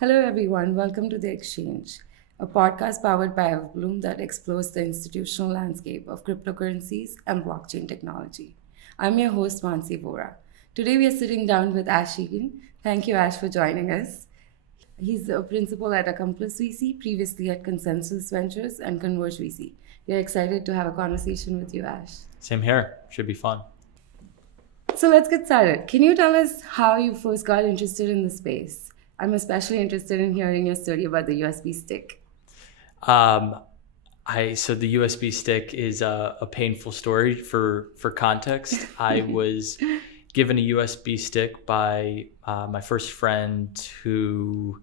Hello, everyone. Welcome to The Exchange, a podcast powered by Bloom that explores the institutional landscape of cryptocurrencies and blockchain technology. I'm your host, Manasi Vora. Today, we are sitting down with Ash Egan. Thank you, Ash, for joining us. He's a principal at Accomplice VC, previously at ConsenSys Ventures and Converge VC. We are excited to have a conversation with you, Ash. Same here. Should be fun. So let's get started. Can you tell us how you first got interested in the space? I'm especially interested in hearing your story about the USB stick. So the USB stick is a painful story for context. I was given a USB stick by my first friend who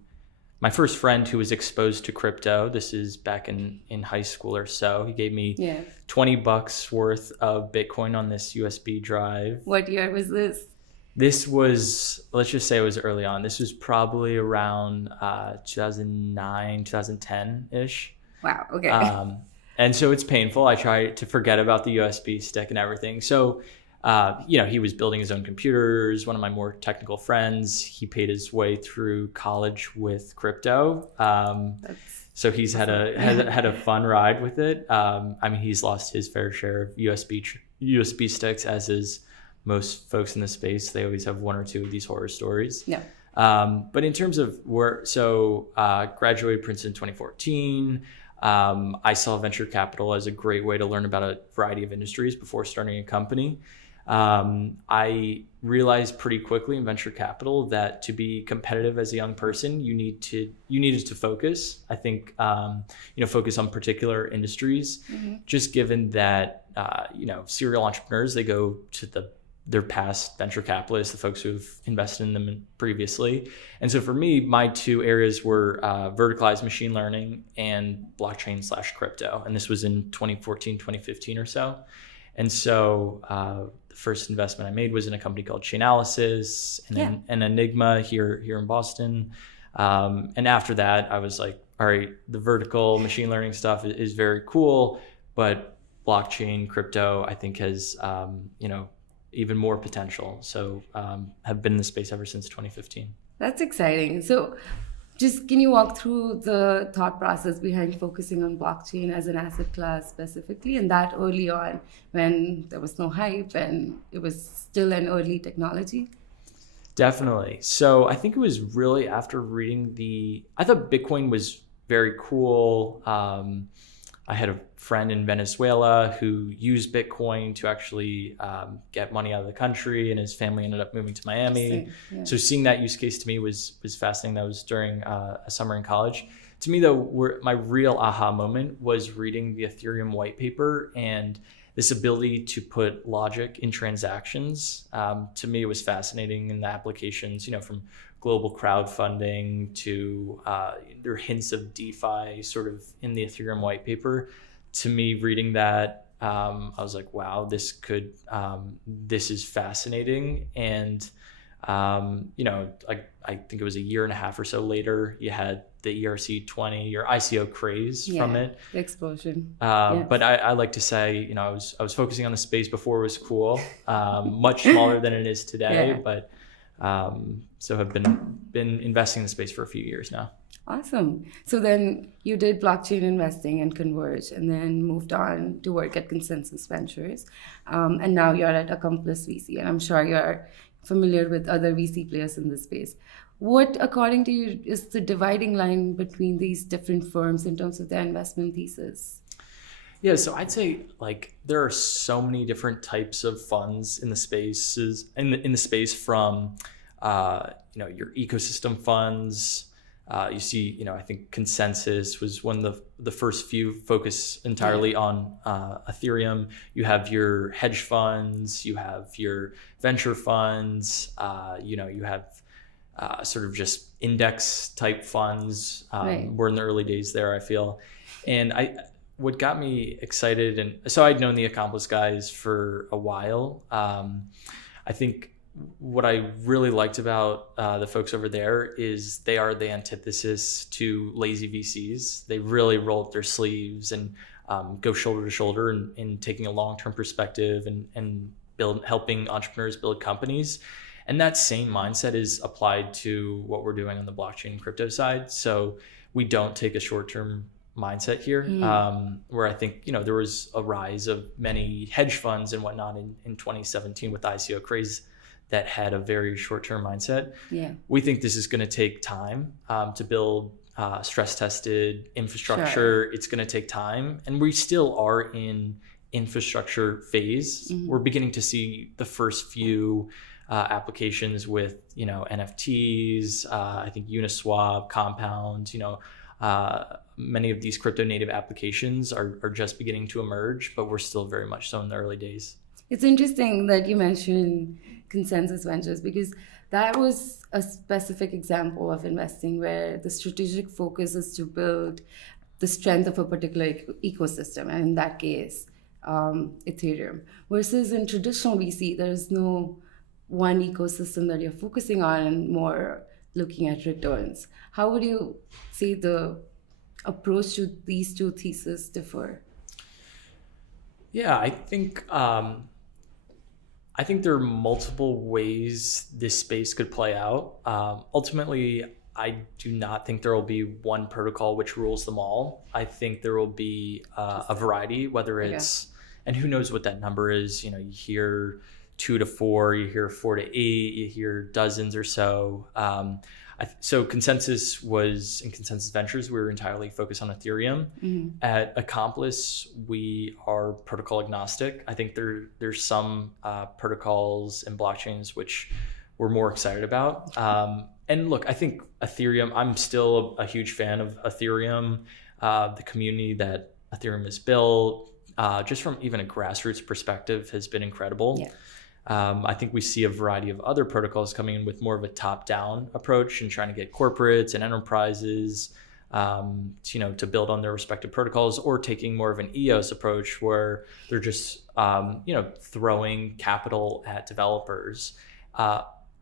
was exposed to crypto. This is back in high school or so. He gave me $20 worth of Bitcoin on this USB drive. What year was this? This was, let's just say it was early on. This was probably around 2009, 2010-ish. Wow, okay. And so it's painful. I try to forget about the USB stick and everything. So, he was building his own computers, one of my more technical friends. He paid his way through college with crypto. So he's had a fun ride with it. He's lost his fair share of USB sticks, as is most folks in the space. They always have one or two of these horror stories. Yeah. But in terms of graduated Princeton in 2014. I saw venture capital as a great way to learn about a variety of industries before starting a company. I realized pretty quickly in venture capital that to be competitive as a young person, you needed to focus. I think, focus on particular industries, just given that, serial entrepreneurs, they go to their past venture capitalists, the folks who've invested in them previously. And so for me, my two areas were verticalized machine learning and blockchain/crypto. And this was in 2014, 2015 or so. And so the first investment I made was in a company called Chainalysis and Enigma here in Boston. And after that, I was like, all right, the vertical machine learning stuff is very cool, but blockchain, crypto, I think has, even more potential. So have been in the space ever since 2015. That's exciting. So just can you walk through the thought process behind focusing on blockchain as an asset class specifically, and that early on when there was no hype and it was still an early technology? Definitely. So I think it was really after reading I thought Bitcoin was very cool. I had a friend in Venezuela who used Bitcoin to actually get money out of the country, and his family ended up moving to Miami. Yeah. So seeing that use case to me was fascinating. That was during a summer in college. To me, though, my real aha moment was reading the Ethereum white paper and this ability to put logic in transactions. To me, it was fascinating in the applications, from global crowdfunding to there are hints of DeFi sort of in the Ethereum white paper. To me, reading that, I was like, wow, this is fascinating. And, I think it was a year and a half or so later, you had the ERC20 or ICO craze from it. The explosion. Yes. But I like to say, I was focusing on the space before it was cool, much smaller than it is today, but so have been investing in the space for a few years now. Awesome. So then you did blockchain investing and Converge, and then moved on to work at ConsenSys Ventures. And now you're at Accomplice VC, and I'm sure you're familiar with other VC players in this space. What, according to you, is the dividing line between these different firms in terms of their investment thesis? Yeah, so I'd say there are so many different types of funds in the spaces in the space from your ecosystem funds. You see, I think ConsenSys was one of the first few focus entirely on Ethereum. You have your hedge funds, you have your venture funds, you have sort of just index type funds. We're in the early days there, I feel. And what got me excited, and so I'd known the Accomplice guys for a while. I think what I really liked about the folks over there is they are the antithesis to lazy VCs. They really roll up their sleeves and go shoulder to shoulder in taking a long-term perspective and helping entrepreneurs build companies. And that same mindset is applied to what we're doing on the blockchain and crypto side. So we don't take a short-term mindset here, where I think, there was a rise of many hedge funds and whatnot in 2017 with the ICO craze that had a very short-term mindset. Yeah. We think this is going to take time to build stress-tested infrastructure. Sure. It's going to take time, and we still are in infrastructure phase. We're beginning to see the first few applications with NFTs. I think Uniswap, Compound, many of these crypto native applications are just beginning to emerge, but we're still very much so in the early days. It's interesting that you mentioned ConsenSys Ventures, because that was a specific example of investing where the strategic focus is to build the strength of a particular ecosystem, and in that case, Ethereum. Versus in traditional VC, there's no one ecosystem that you're focusing on and more looking at returns. How would you say the approach to these two theses differ? Yeah, I think there are multiple ways this space could play out. Ultimately, I do not think there will be one protocol which rules them all. I think there will be a variety, whether it's, and who knows what that number is. You hear 2 to 4, you hear 4 to 8, you hear dozens or so. So ConsenSys was, in ConsenSys Ventures, we were entirely focused on Ethereum. At Accomplice, we are protocol agnostic. I think there's some protocols and blockchains which we're more excited about. And look, I think Ethereum, I'm still a huge fan of Ethereum. The community that Ethereum has built, just from even a grassroots perspective, has been incredible. Yeah. I think we see a variety of other protocols coming in with more of a top-down approach and trying to get corporates and enterprises, to build on their respective protocols, or taking more of an EOS approach where they're just, throwing capital at developers.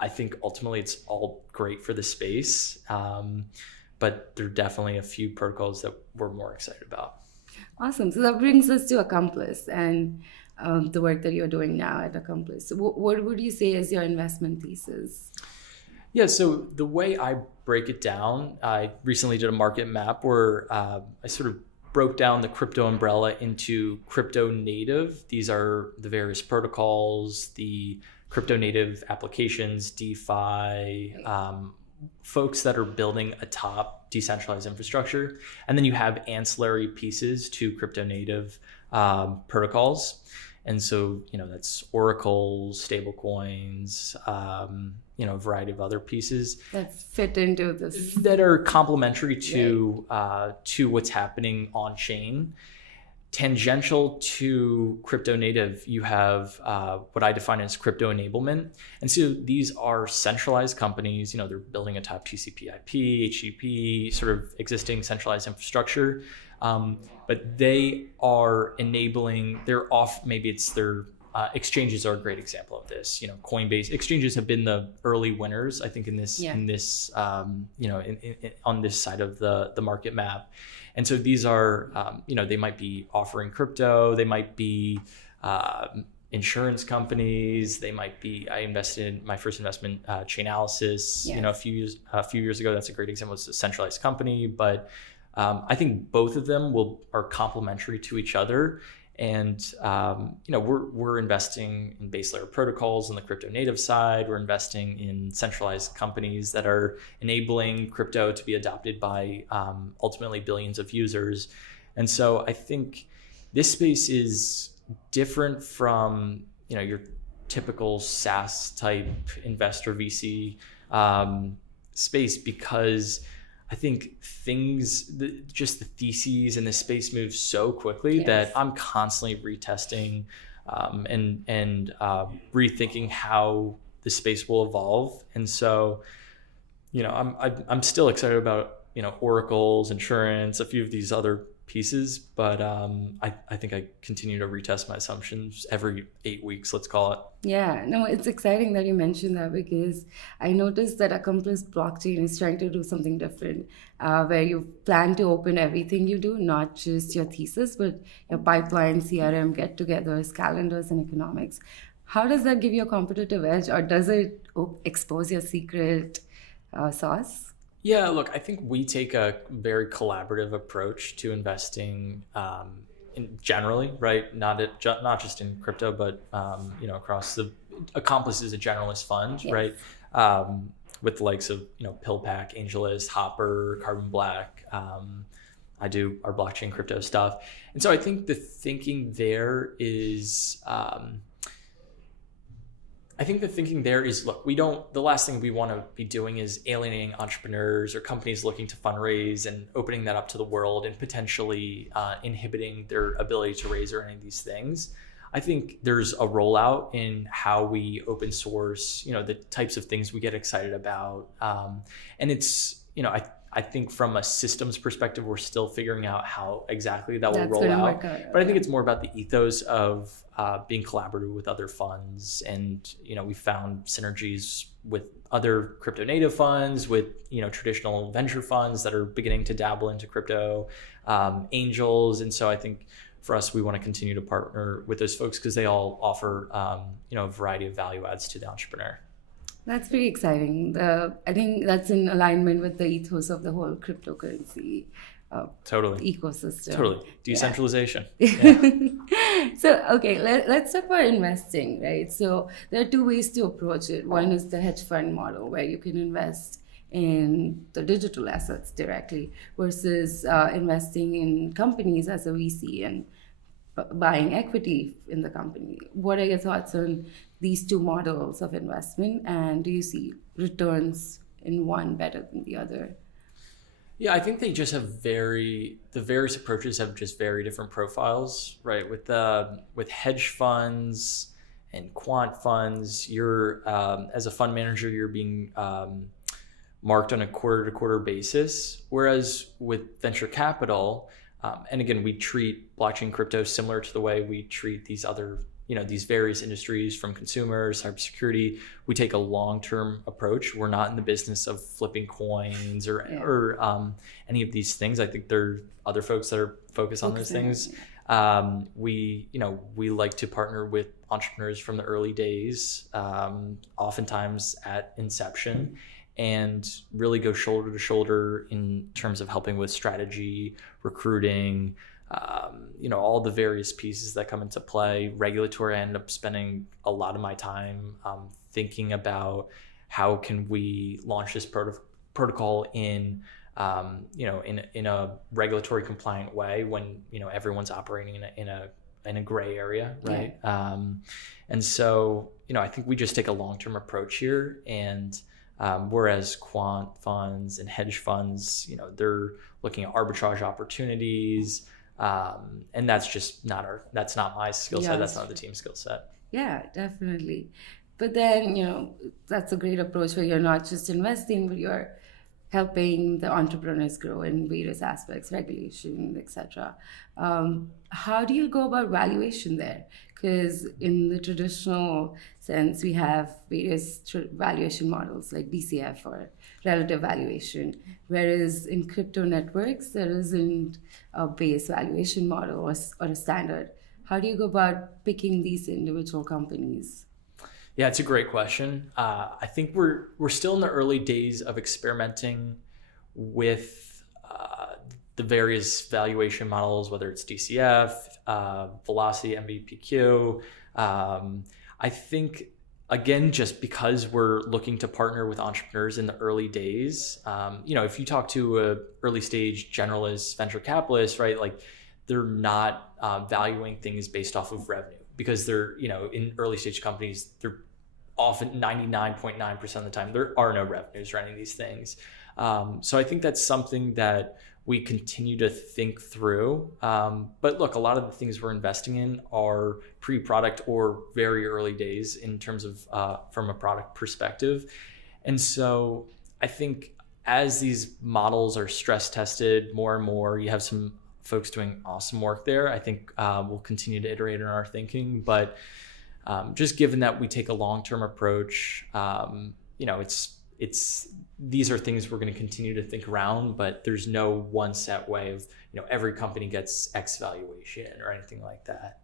I think ultimately it's all great for the space, but there are definitely a few protocols that we're more excited about. Awesome. So that brings us to Accomplice and the work that you're doing now at Accomplice. What would you say is your investment thesis? Yeah, so the way I break it down, I recently did a market map where I sort of broke down the crypto umbrella into crypto native. These are the various protocols, the crypto native applications, DeFi, folks that are building atop decentralized infrastructure. And then you have ancillary pieces to crypto native protocols. And so, that's Oracle, stablecoins, a variety of other pieces that fit into this, that are complementary to what's happening on chain. Tangential to crypto native, you have what I define as crypto enablement. And so these are centralized companies, they're building atop TCP/IP, HTTP, sort of existing centralized infrastructure. But they are enabling, exchanges are a great example of this. Coinbase exchanges have been the early winners, I think, in this, on this side of the market map. And so these are, they might be offering crypto, they might be insurance companies, they might be, I invested in my first investment, Chainalysis, a few years ago. That's a great example. It's a centralized company, but I think both of them are complementary to each other. And, we're investing in base layer protocols on the crypto native side. We're investing in centralized companies that are enabling crypto to be adopted by ultimately billions of users. And so I think this space is different from, your typical SaaS type investor VC space, because I think just the theses in this space move so quickly that I'm constantly retesting and rethinking how the space will evolve. And so, I'm still excited about, Oracle's insurance, a few of these other pieces, but I think I continue to retest my assumptions every 8 weeks, let's call it. Yeah, no, it's exciting that you mentioned that, because I noticed that Accomplice blockchain is trying to do something different, where you plan to open everything you do, not just your thesis, but your pipeline, CRM, get-togethers, calendars, and economics. How does that give you a competitive edge, or does it expose your secret sauce? Yeah, look, I think we take a very collaborative approach to investing generally, right? Not just in crypto, but across the Accomplice is a generalist fund, Yes. right? With the likes of PillPack, AngelList, Hopper, Carbon Black. I do our blockchain crypto stuff, and so I think the thinking there is. Look, the last thing we want to be doing is alienating entrepreneurs or companies looking to fundraise and opening that up to the world and potentially inhibiting their ability to raise or any of these things. I think there's a rollout in how we open source, the types of things we get excited about. And it's, I think from a systems perspective, we're still figuring out how exactly that will roll out. But I think it's more about the ethos of being collaborative with other funds. And, we found synergies with other crypto native funds, with, traditional venture funds that are beginning to dabble into crypto, angels. And so I think for us, we want to continue to partner with those folks because they all offer, a variety of value adds to the entrepreneur. That's pretty exciting. I think that's in alignment with the ethos of the whole cryptocurrency ecosystem. Totally. Decentralization. Yeah. So, okay, let's talk about investing, right? So there are two ways to approach it. One is the hedge fund model, where you can invest in the digital assets directly versus investing in companies as a VC and buying equity in the company. What are your thoughts on these two models of investment, and do you see returns in one better than the other? Yeah, I think they just have the various approaches have just very different profiles, right? With hedge funds and quant funds, you're as a fund manager, you're being marked on a quarter-to-quarter basis, whereas with venture capital, and again, we treat blockchain crypto similar to the way we treat these other, these various industries, from consumers, cybersecurity. We take a long-term approach. We're not in the business of flipping coins or any of these things. I think there are other folks that are focused on those things. We like to partner with entrepreneurs from the early days, oftentimes at inception, and really go shoulder to shoulder in terms of helping with strategy, recruiting, all the various pieces that come into play. Regulatory, I end up spending a lot of my time thinking about how can we launch this protocol in a regulatory compliant way when everyone's operating in a gray area, right? Yeah. And so I think we just take a long-term approach here, and whereas quant funds and hedge funds, they're looking at arbitrage opportunities. And that's not my skill set. That's not the team's skill set. Yeah, definitely. But then, that's a great approach where you're not just investing, but you're helping the entrepreneurs grow in various aspects, regulation, etc. How do you go about valuation there? Because in the traditional sense, we have various valuation models like DCF or relative valuation, whereas in crypto networks, there isn't a base valuation model or a standard. How do you go about picking these individual companies? Yeah, it's a great question. I think we're still in the early days of experimenting with the various valuation models, whether it's DCF, Velocity, MVPQ. I think, again, just because we're looking to partner with entrepreneurs in the early days, if you talk to a early stage generalist venture capitalist, right, like they're not valuing things based off of revenue, because they're, in early stage companies, they're often 99.9% of the time, there are no revenues or any of these things. So I think that's something that we continue to think through. But look, a lot of the things we're investing in are pre-product or very early days in terms of from a product perspective. And so I think as these models are stress tested more and more, you have some folks doing awesome work there. I think we'll continue to iterate in our thinking, but just given that we take a long-term approach, these are things we're going to continue to think around, but there's no one set way of, every company gets X valuation or anything like that.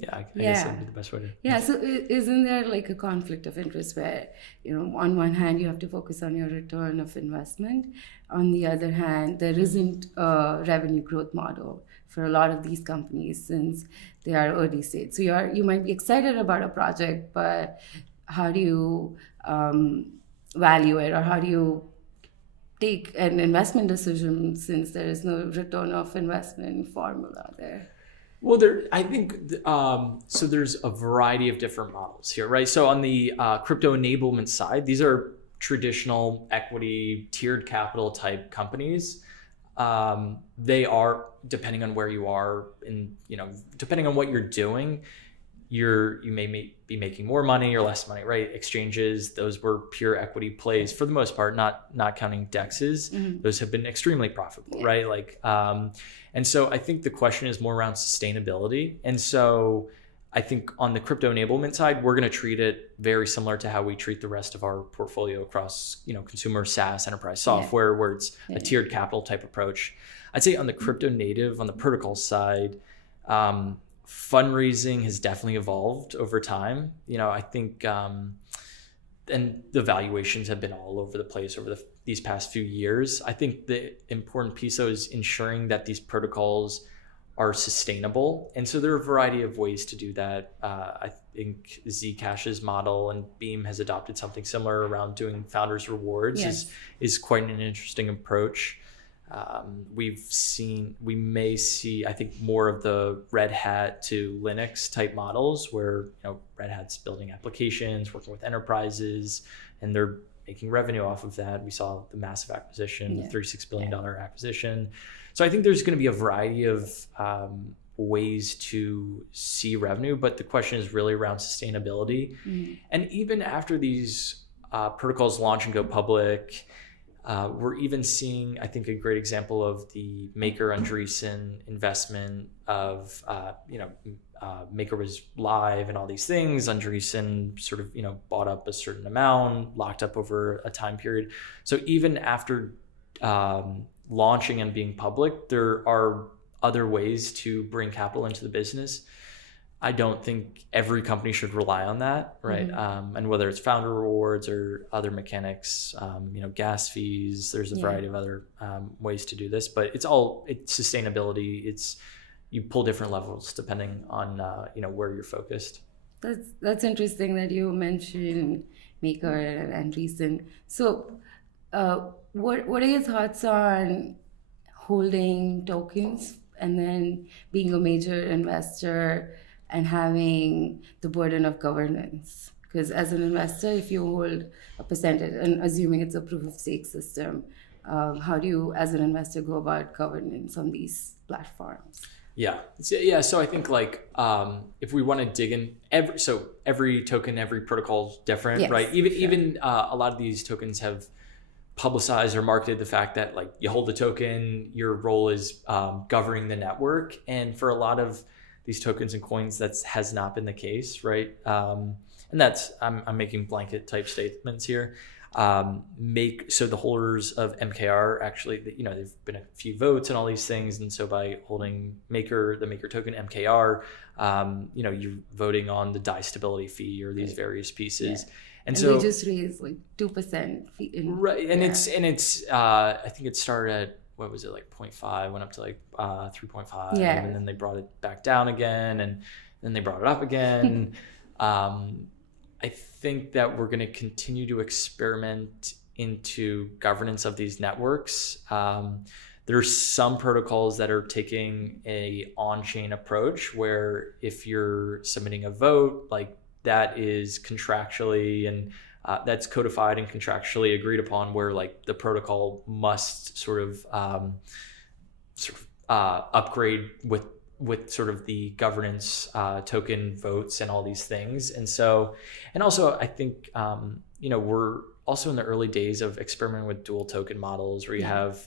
Yeah, I guess that'd be the best way to. Yeah, so isn't there like a conflict of interest where, on one hand you have to focus on your return of investment, on the other hand there isn't a revenue growth model for a lot of these companies since they are early stage. So you might be excited about a project, but how do you value it, or how do you take an investment decision since there is no return of investment formula there? Well, I think so. There's a variety of different models here, right? So on the crypto enablement side, these are traditional equity tiered capital type companies. They are, depending on where you are, and depending on what you're doing, you may be making more money or less money, right? Exchanges, those were pure equity plays for the most part, not counting DEXs. Mm-hmm. Those have been extremely profitable, right? Like, and so I think the question is more around sustainability. And so I think on the crypto enablement side, we're going to treat it very similar to how we treat the rest of our portfolio across, consumer SaaS enterprise software, where it's a tiered capital type approach. I'd say on the crypto native, on the protocol side, fundraising has definitely evolved over time. I think, and the valuations have been all over the place over these past few years. I think the important piece, though, is ensuring that these protocols are sustainable. And so there are a variety of ways to do that. I think Zcash's model, and Beam has adopted something similar around doing founders rewards, is quite an interesting approach. We may see, I think, more of the Red Hat to Linux type models where, Red Hat's building applications, working with enterprises, and they're making revenue off of that. We saw the massive acquisition, the $36 billion acquisition. So I think there's going to be a variety of ways to see revenue, but the question is really around sustainability. Mm-hmm. And even after these protocols launch and go public, we're even seeing, I think, a great example of the Maker Andreessen investment of, Maker was live and all these things. Andreessen sort of, bought up a certain amount, locked up over a time period. So even after launching and being public, there are other ways to bring capital into the business. I don't think every company should rely on that, right? Mm-hmm. And whether it's founder rewards or other mechanics, gas fees, there's a variety of other ways to do this, but it's sustainability. You pull different levels depending on, where you're focused. That's interesting that you mentioned Maker and Andreessen. So what are your thoughts on holding tokens and then being a major investor and having the burden of governance? Because as an investor, if you hold a percentage, and assuming it's a proof of stake system, how do you, as an investor, go about governance on these platforms? So I think if we want to dig in, every token, every protocol is different, right? Even a lot of these tokens have publicized or marketed the fact that you hold the token, your role is governing the network, and for a lot of these tokens and coins, that has not been the case, right? And that's, I'm making blanket type statements here. So the holders of MKR, actually, there've been a few votes and all these things, and so by holding the Maker token MKR, you're voting on the DAI stability fee or these various pieces. Yeah. And so they just raised 2% fee. Right, and it's I think it started at, what was it, 0.5, went up to 3.5, and then they brought it back down again, and then they brought it up again. I think that we're going to continue to experiment into governance of these networks. There's some protocols that are taking a on-chain approach where if you're submitting a vote, that is contractually and that's codified and contractually agreed upon, where the protocol must sort of upgrade with sort of the governance token votes and all these things. And also I think we're also in the early days of experimenting with dual token models, where you have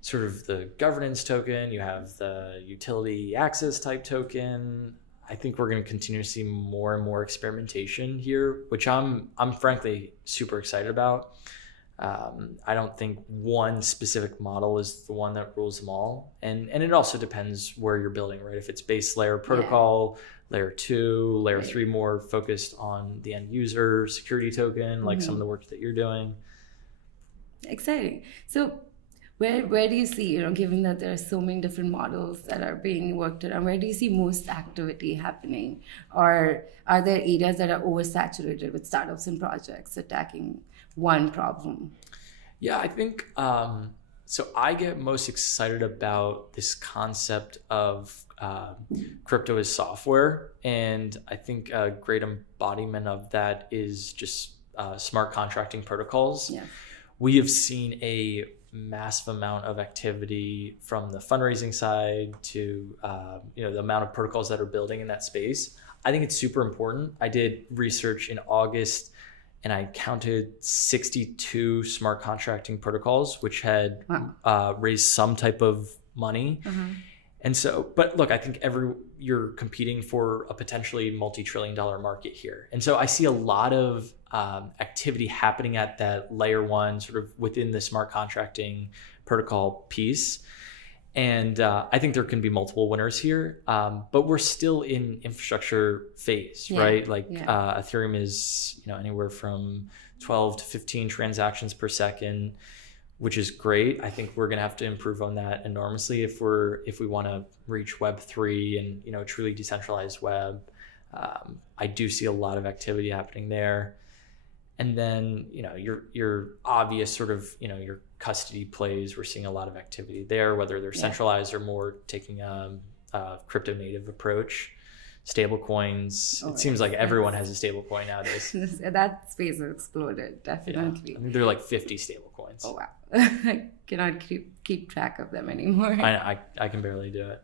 sort of the governance token, you have the utility access type token. I think we're going to continue to see more and more experimentation here, which I'm frankly super excited about. I don't think one specific model is the one that rules them all. And it also depends where you're building, right? If it's base layer protocol, layer 2, layer 3 more focused on the end user, security token, like some of the work that you're doing. Exciting. So where do you see, given that there are so many different models that are being worked around, where do you see most activity happening? Or are there areas that are oversaturated with startups and projects attacking one problem? Yeah, I think, so I get most excited about this concept of crypto as software. And I think a great embodiment of that is just smart contracting protocols. Yeah. We have seen a massive amount of activity from the fundraising side to the amount of protocols that are building in that space. I think it's super important. I did research in August and I counted 62 smart contracting protocols which had raised some type of money. And so, but look, I think you're competing for a potentially multi-trillion-dollar market here. And so I see a lot of activity happening at that layer 1, sort of within the smart contracting protocol piece. And I think there can be multiple winners here, but we're still in infrastructure phase, right? Like Ethereum is anywhere from 12 to 15 transactions per second, which is great. I think we're going to have to improve on that enormously if we want to reach Web3 and truly decentralized web. I do see a lot of activity happening there. And then your obvious sort of your custody plays, we're seeing a lot of activity there, whether they're centralized or more taking a crypto native approach. Stable coins. It seems like everyone has a stable coin nowadays. That space has exploded, definitely. I think there are like 50 stable coins. Oh wow. I cannot keep track of them anymore. I can barely do it.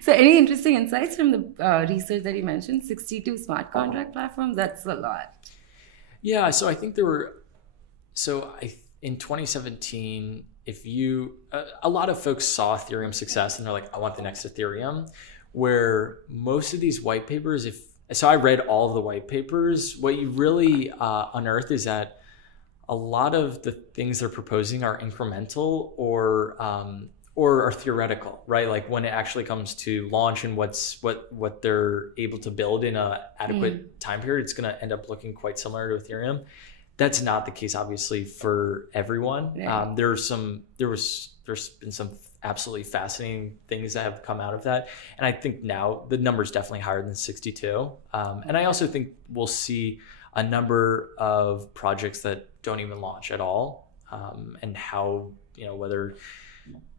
So any interesting insights from the research that you mentioned? 62 smart contract platforms, that's a lot. Yeah, so I think there were, in 2017, a lot of folks saw Ethereum success and they're like, I want the next Ethereum, where most of these white papers, so I read all of the white papers, what you really unearth is that a lot of the things they're proposing are incremental or are theoretical, right? Like when it actually comes to launch and what they're able to build in a adequate time period, it's going to end up looking quite similar to Ethereum. That's not the case, obviously, for everyone. Right. There's been some absolutely fascinating things that have come out of that, and I think now the number is definitely higher than 62. And I also think we'll see a number of projects that don't even launch at all, and how whether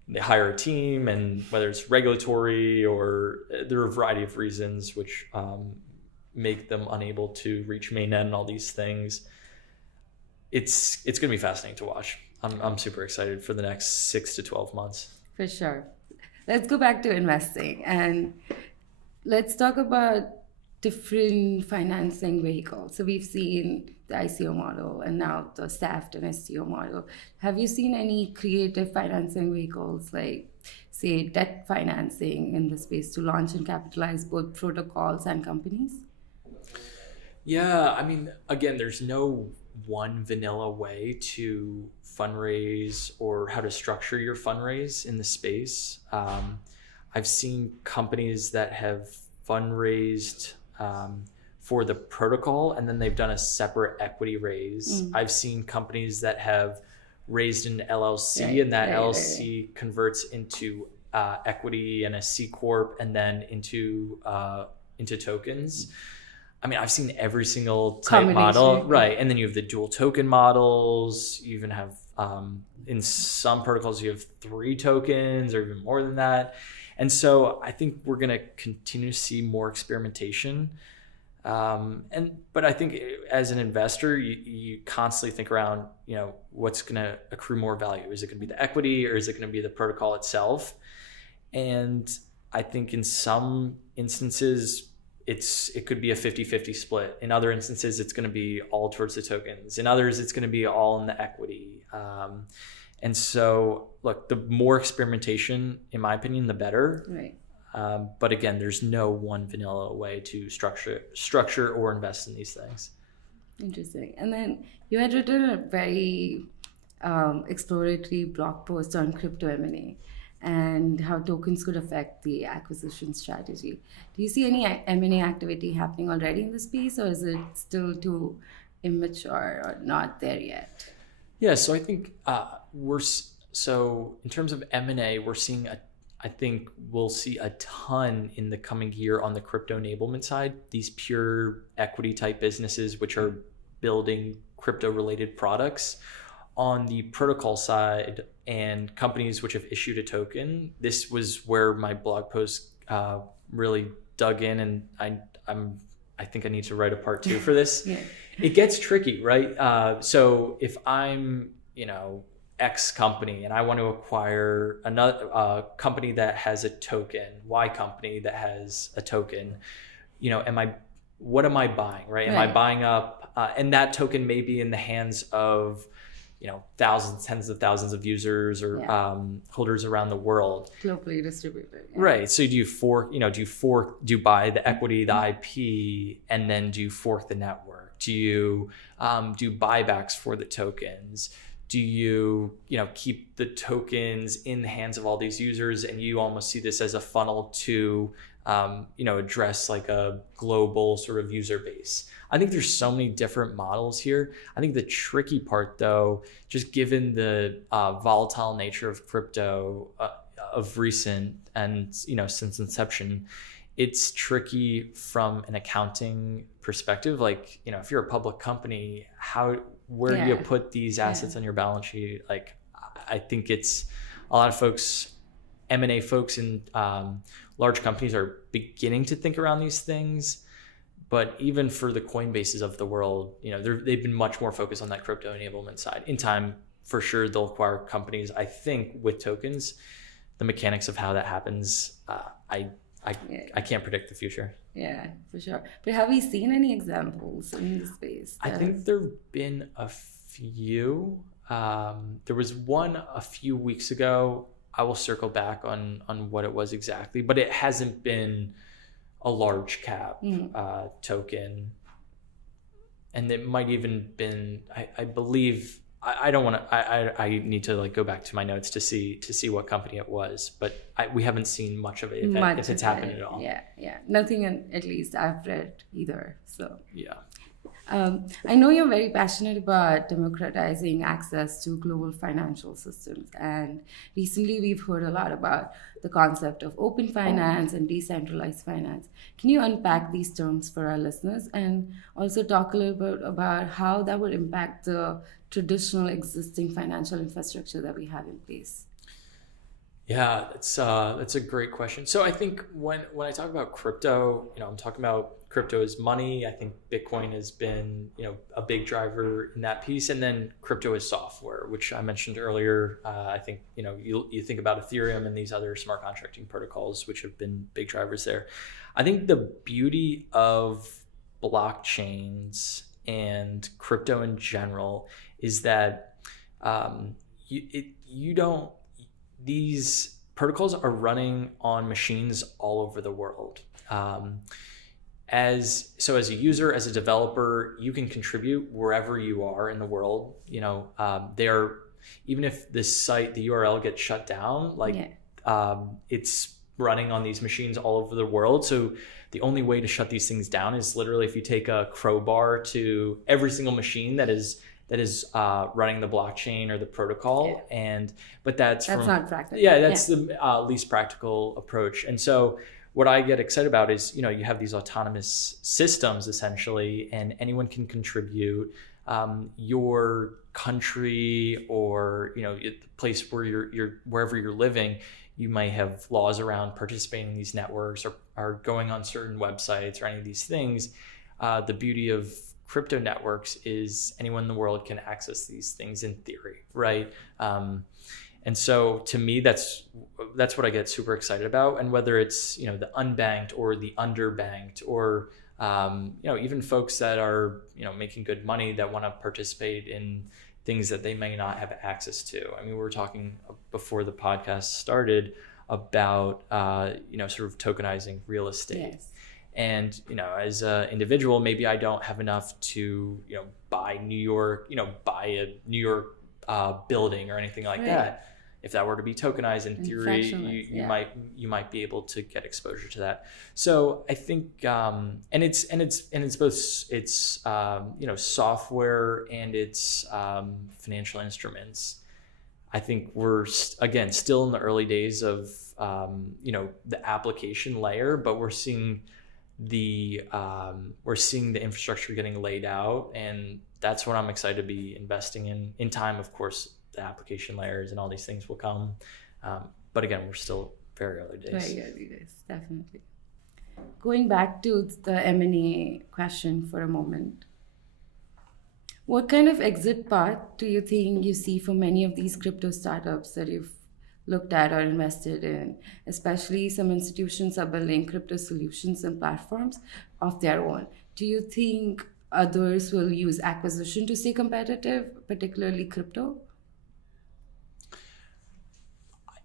they hire a team and whether it's regulatory or there are a variety of reasons which make them unable to reach mainnet and all these things. It's going to be fascinating to watch. I'm super excited for the next 6 to 12 months. For sure. Let's go back to investing and let's talk about different financing vehicles. So we've seen the ICO model and now the SAFT and STO model. Have you seen any creative financing vehicles like, say, debt financing in the space to launch and capitalize both protocols and companies? Yeah, I mean, again, there's no one vanilla way to fundraise or how to structure your fundraise in the space. I've seen companies that have fundraised for the protocol and then they've done a separate equity raise. I've seen companies that have raised an LLC and that LLC converts into equity and a C corp and then into tokens. I mean, I've seen every single type model, right? And then you have the dual token models. You even have, in some protocols, you have 3 tokens or even more than that. And so I think we're going to continue to see more experimentation. But I think as an investor, you constantly think around, what's going to accrue more value? Is it going to be the equity or is it going to be the protocol itself? And I think in some instances, it could be a 50-50 split. In other instances, it's going to be all towards the tokens. In others, it's going to be all in the equity. And so, look, the more experimentation, in my opinion, the better. Right. But again, there's no one vanilla way to structure or invest in these things. Interesting. And then you had written a very exploratory blog post on crypto M&A and how tokens could affect the acquisition strategy. Do you see any M&A activity happening already in the space, or is it still too immature or not there yet? Yeah, so I think so in terms of M&A, I think we'll see a ton in the coming year on the crypto enablement side. These pure equity type businesses, which are building crypto related products. On the protocol side and companies which have issued a token, this was where my blog post really dug in, and I think I need to write a part 2 for this. Yeah. It gets tricky, right? So if I'm, X company and I want to acquire another company that has a token, Y company that has a token, what am I buying, right? Am I buying up, and that token may be in the hands of, thousands, tens of thousands of users or holders around the world. Globally distributed. Yeah. Right. So do you buy the equity, the IP, and then do you fork the network? Do you do buybacks for the tokens? Do you, keep the tokens in the hands of all these users, and you almost see this as a funnel to, address like a global sort of user base? I think there's so many different models here. I think the tricky part, though, just given the volatile nature of crypto of recent and, since inception, it's tricky from an accounting perspective. Like, if you're a public company, where do you put these assets on your balance sheet? Like, I think it's a lot of folks, M&A folks in large companies are beginning to think around these things. But even for the Coinbases of the world, they've been much more focused on that crypto enablement side. In time, for sure, they'll acquire companies. I think with tokens, the mechanics of how that happens, I can't predict the future. Yeah, for sure. But have we seen any examples in the space? I think there have been a few. There was one a few weeks ago. I will circle back on what it was exactly, but it hasn't been a large cap token. And it might even been, I believe, I don't want to, I need to go back to my notes to see what company it was, but we haven't seen much of it if it's happened at all. Yeah. Nothing, at least I've read either. So yeah. I know you're very passionate about democratizing access to global financial systems, and recently we've heard a lot about the concept of open finance and decentralized finance. Can you unpack these terms for our listeners and also talk a little bit about how that would impact the traditional existing financial infrastructure that we have in place? Yeah, that's a great question. So I think when I talk about crypto, I'm talking about crypto as money. I think Bitcoin has been, a big driver in that piece, and then crypto as software, which I mentioned earlier. I think you think about Ethereum and these other smart contracting protocols, which have been big drivers there. I think the beauty of blockchains and crypto in general is that these protocols are running on machines all over the world. As a user, as a developer, you can contribute wherever you are in the world. Even if this site, the URL gets shut down, it's running on these machines all over the world. So the only way to shut these things down is literally if you take a crowbar to every single machine that is running the blockchain or the protocol. But that's not practical. Yeah, that's the least practical approach. And so what I get excited about is, you have these autonomous systems essentially, and anyone can contribute. Your country or, the place where you're wherever you're living, you might have laws around participating in these networks or going on certain websites or any of these things. The beauty of crypto networks is anyone in the world can access these things in theory, right? And so to me, that's what I get super excited about. And whether it's, the unbanked or the underbanked or, even folks that are, making good money that want to participate in things that they may not have access to. I mean, we were talking before the podcast started about, sort of tokenizing real estate. Yes. And, as an individual, maybe I don't have enough to, buy a New York building or anything like that. If that were to be tokenized, in theory, you might be able to get exposure to that. So I think, and it's both software and it's financial instruments. I think we're again still in the early days of the application layer, but we're seeing the infrastructure getting laid out, and that's what I'm excited to be investing in. In time, of course, the application layers and all these things will come, but again, we're still very early days. Very early days, definitely. Going back to the M&A question for a moment, what kind of exit path do you think you see for many of these crypto startups that you've looked at or invested in? Especially some institutions are building crypto solutions and platforms of their own. Do you think others will use acquisition to stay competitive, particularly crypto?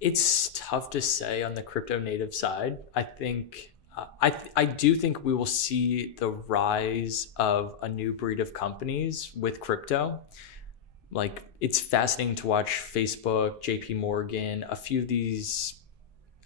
It's tough to say on the crypto native side. I think I do think we will see the rise of a new breed of companies with crypto. Like, it's fascinating to watch Facebook, JP Morgan, a few of these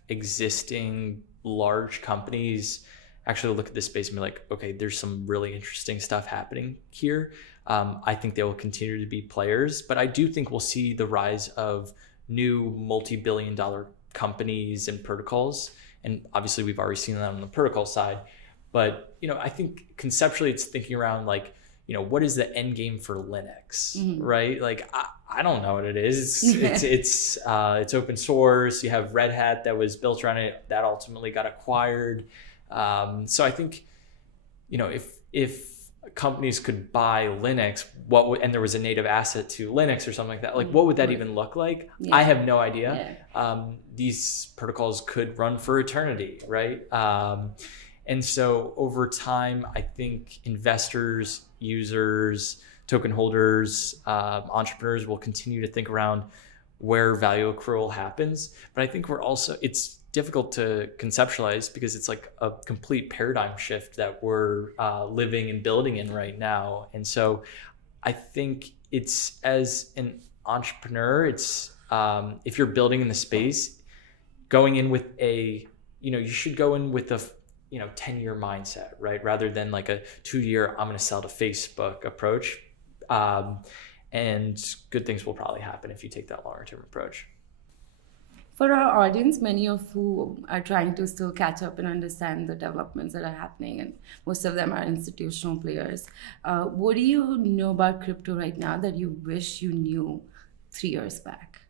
existing large companies actually look at this space and be like, okay, there's some really interesting stuff happening here. I think they will continue to be players, but I do think we'll see the rise of new multi-billion-dollar companies and protocols. And obviously we've already seen that on the protocol side, but I think conceptually it's thinking around like, what is the end game for Linux, right? Like, I don't know what it is. It's open source. You have Red Hat that was built around it that ultimately got acquired. So I think, if companies could buy Linux, and there was a native asset to Linux or something like that, like what would that even look like? Yeah. I have no idea. Yeah. These protocols could run for eternity, right? And so over time, I think investors, users, token holders, entrepreneurs will continue to think around where value accrual happens. But I think it's difficult to conceptualize because it's like a complete paradigm shift that we're living and building in right now. And so I think it's, as an entrepreneur, it's if you're building in the space, going in with you should go in with a 10-year mindset, right? Rather than like a 2-year, I'm going to sell to Facebook approach. And good things will probably happen if you take that longer term approach. For our audience, many of who are trying to still catch up and understand the developments that are happening, and most of them are institutional players, what do you know about crypto right now that you wish you knew 3 years back?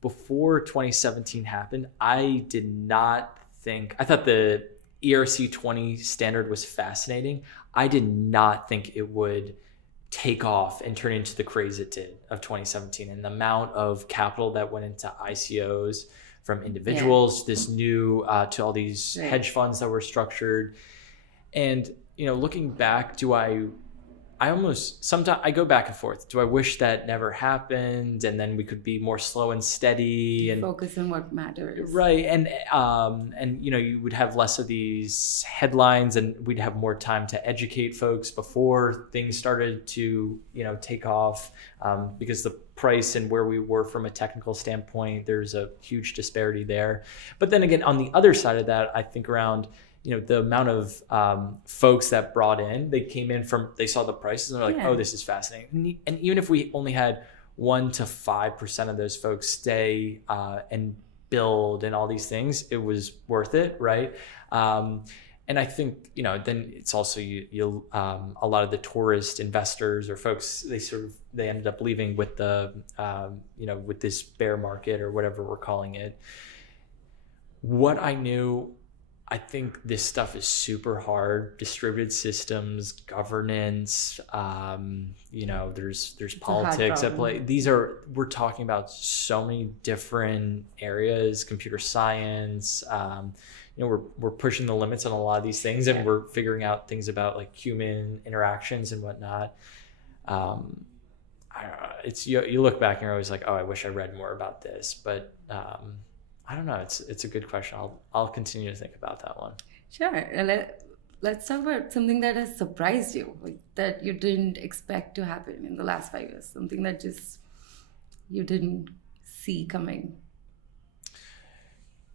Before 2017 happened, I thought the ERC20 standard was fascinating. I did not think it would take off and turn into the craze it did of 2017, and the amount of capital that went into ICOs from individuals, this new to all these hedge funds that were structured. And looking back, sometimes I go back and forth. Do I wish that never happened, and then we could be more slow and steady and focus on what matters, right? And you would have less of these headlines, and we'd have more time to educate folks before things started to take off, because the price and where we were from a technical standpoint, there's a huge disparity there. But then again, on the other side of that, I think around the amount of folks that brought in, they saw the prices and they're like, oh, this is fascinating. And even if we only had 1 to 5% of those folks stay and build and all these things, it was worth it, right? And I think, then it's also a lot of the tourist investors or folks, they ended up leaving with with this bear market or whatever we're calling it. What I knew, I think this stuff is super hard. Distributed systems, governance, there's politics at play. We're talking about so many different areas, computer science. We're pushing the limits on a lot of these things, and we're figuring out things about like human interactions and whatnot. You look back and you're always like, oh, I wish I read more about this, but I don't know. It's a good question. I'll continue to think about that one. Sure. let's talk about something that has surprised you, like that you didn't expect to happen in the last 5 years, something that just you didn't see coming.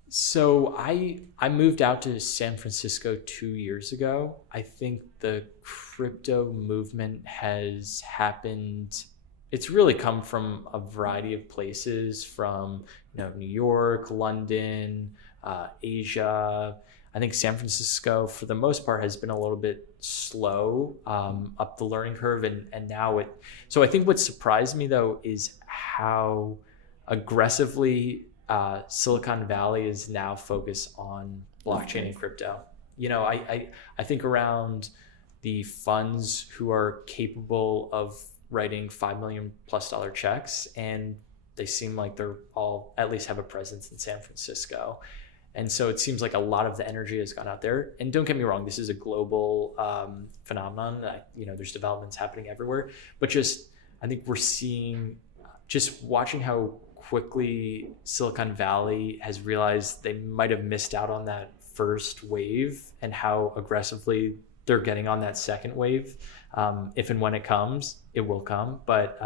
So I moved out to San Francisco 2 years ago. I think the crypto movement has happened. It's really come from a variety of places, from New York, London, Asia. I think San Francisco, for the most part, has been a little bit slow up the learning curve, and now it. So I think what surprised me though is how aggressively Silicon Valley is now focused on blockchain and crypto. I think around the funds who are capable of writing $5 million plus checks, and they seem like they're all at least have a presence in San Francisco. And so it seems like a lot of the energy has gone out there. And don't get me wrong, this is a global phenomenon. There's developments happening everywhere. But I think we're seeing, just watching how quickly Silicon Valley has realized they might have missed out on that first wave, and how aggressively they're getting on that second wave. If and when it comes, it will come. But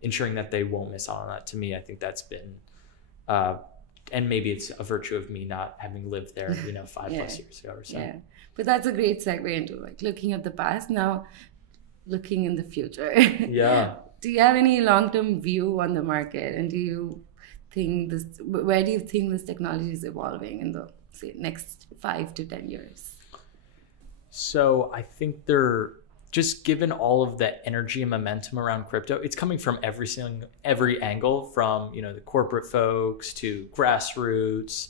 ensuring that they won't miss out on that, to me, I think that's been... and maybe it's a virtue of me not having lived there, 5+ years ago or so. Yeah, but that's a great segue into like looking at the past, now looking in the future. Yeah. Do you have any long-term view on the market, and where do you think this technology is evolving in the, say, next 5 to 10 years? So I think just given all of the energy and momentum around crypto, it's coming from every angle, from the corporate folks to grassroots,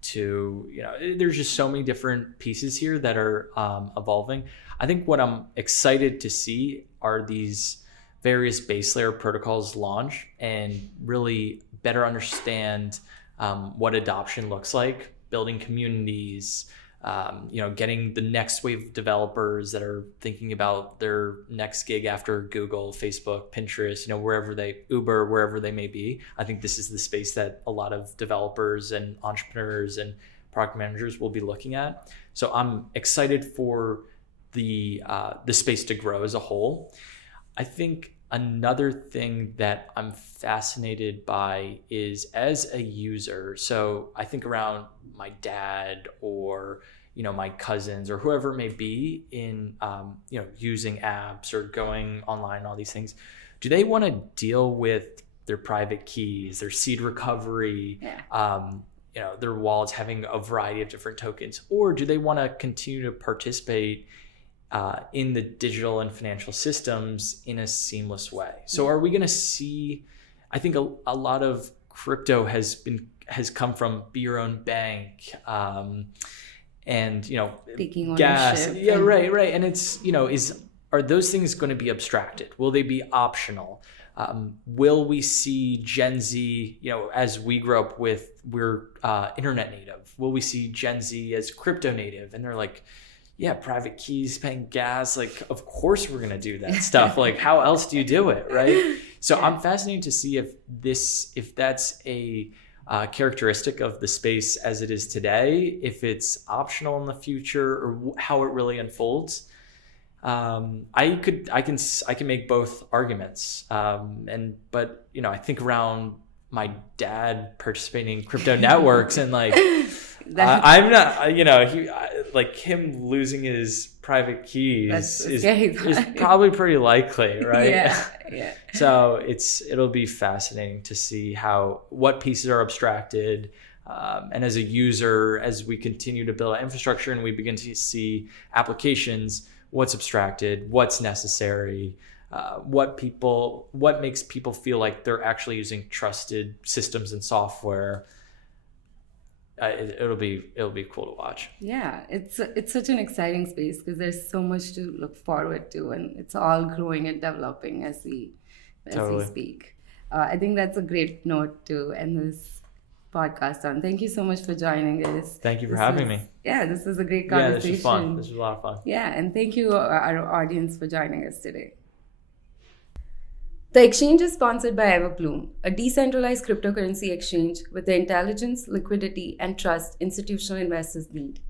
to there's just so many different pieces here that are evolving. I think what I'm excited to see are these various base layer protocols launch and really better understand what adoption looks like, building communities. Getting the next wave of developers that are thinking about their next gig after Google, Facebook, Pinterest, Uber, wherever they may be. I think this is the space that a lot of developers and entrepreneurs and product managers will be looking at. So I'm excited for the space to grow as a whole. I think another thing that I'm fascinated by is, as a user, so I think around my dad or my cousins or whoever it may be in using apps or going online, all these things, do they want to deal with their private keys, their seed recovery, their wallets having a variety of different tokens, or do they want to continue to participate in the digital and financial systems in a seamless way? So are we going to see, I think a lot of crypto has come from be your own bank, and taking gas. ownership. Yeah, right. And it's, are those things going to be abstracted? Will they be optional? Will we see Gen Z, as we grow up we're internet native? Will we see Gen Z as crypto native? And they're like, yeah, private keys, paying gas. Like, of course we're going to do that stuff. Like, how else do you do it? Right. So I'm fascinated to see if that's a characteristic of the space as it is today, if it's optional in the future, or how it really unfolds. I can make both arguments. But I think around my dad participating in crypto networks and like, I'm not, like him losing his private keys is probably pretty likely, right? Yeah. So it'll be fascinating to see what pieces are abstracted, and as a user, as we continue to build infrastructure and we begin to see applications, what's abstracted, what's necessary, what makes people feel like they're actually using trusted systems and software. It'll be cool to watch. Yeah, it's such an exciting space because there's so much to look forward to, and it's all growing and developing as we speak. I think that's a great note to end this podcast on. Thank you so much for joining us. Thank you for having me. Yeah, this was a great conversation. Yeah, this was fun. This was a lot of fun. Yeah, and thank you our audience for joining us today. The exchange is sponsored by Everbloom, a decentralized cryptocurrency exchange with the intelligence, liquidity, and trust institutional investors need.